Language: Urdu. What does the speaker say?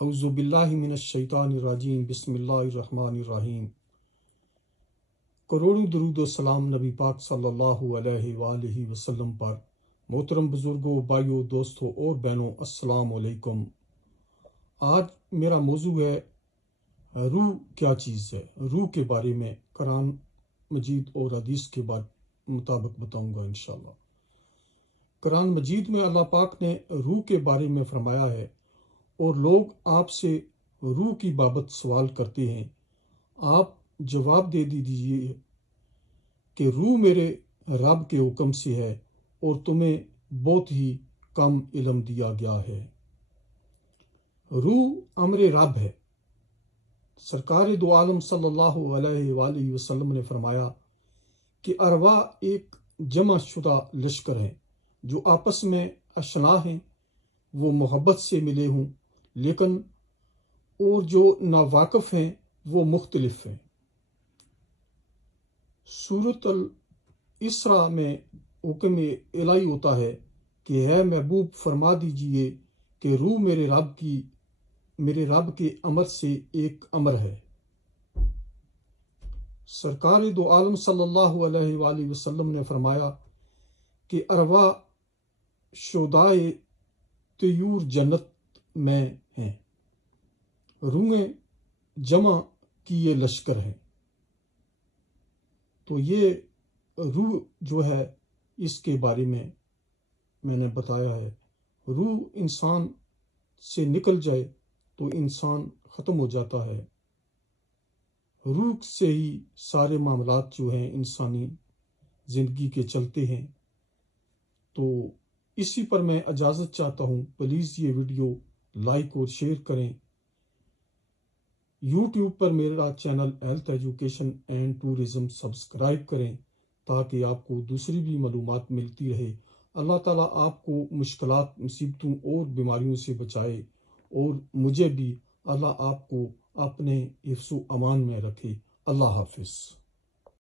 اعوذ باللہ من الشیطان الرجیم، بسم اللہ الرحمن الرحیم۔ کروڑوں درود و سلام نبی پاک صلی اللہ علیہ وآلہ وسلم پر۔ محترم بزرگوں، بھائیوں، دوستوں اور بہنوں، السلام علیکم۔ آج میرا موضوع ہے روح کیا چیز ہے۔ روح کے بارے میں قرآن مجید اور حدیث کے مطابق بتاؤں گا انشاءاللہ۔ قرآن مجید میں اللہ پاک نے روح کے بارے میں فرمایا ہے، اور لوگ آپ سے روح کی بابت سوال کرتے ہیں، آپ جواب دے دیجیے کہ روح میرے رب کے حکم سے ہے، اور تمہیں بہت ہی کم علم دیا گیا ہے۔ روح امر رب ہے۔ سرکار دو عالم صلی اللہ علیہ وآلہ وسلم نے فرمایا کہ ارواح ایک جمع شدہ لشکر ہے جو آپس میں اشنا ہیں، وہ محبت سے ملے ہوں لیکن اور جو ناواقف ہیں وہ مختلف ہیں۔ سورۃ الاسراء میں حکم الہی ہوتا ہے کہ ہے محبوب فرما دیجئے کہ روح میرے رب کے امر سے ایک امر ہے۔ سرکار دو عالم صلی اللہ علیہ وآلہ وسلم نے فرمایا کہ ارواح شہدائے طیور جنت میں ہیں، روحیں جمع کیے لشکر ہیں۔ تو یہ روح جو ہے اس کے بارے میں نے بتایا ہے۔ روح انسان سے نکل جائے تو انسان ختم ہو جاتا ہے۔ روح سے ہی سارے معاملات جو ہیں انسانی زندگی کے چلتے ہیں۔ تو اسی پر میں اجازت چاہتا ہوں، پلیز یہ ویڈیو لائک اور شیئر کریں۔ یوٹیوب پر میرا channel health education and tourism subscribe کریں تاکہ آپ کو دوسری بھی معلومات ملتی رہے۔ اللہ تعالیٰ آپ کو مشکلات، مصیبتوں اور بیماریوں سے بچائے، اور مجھے بھی اللہ آپ کو اپنے حفظ و امان میں رکھے۔ اللہ حافظ۔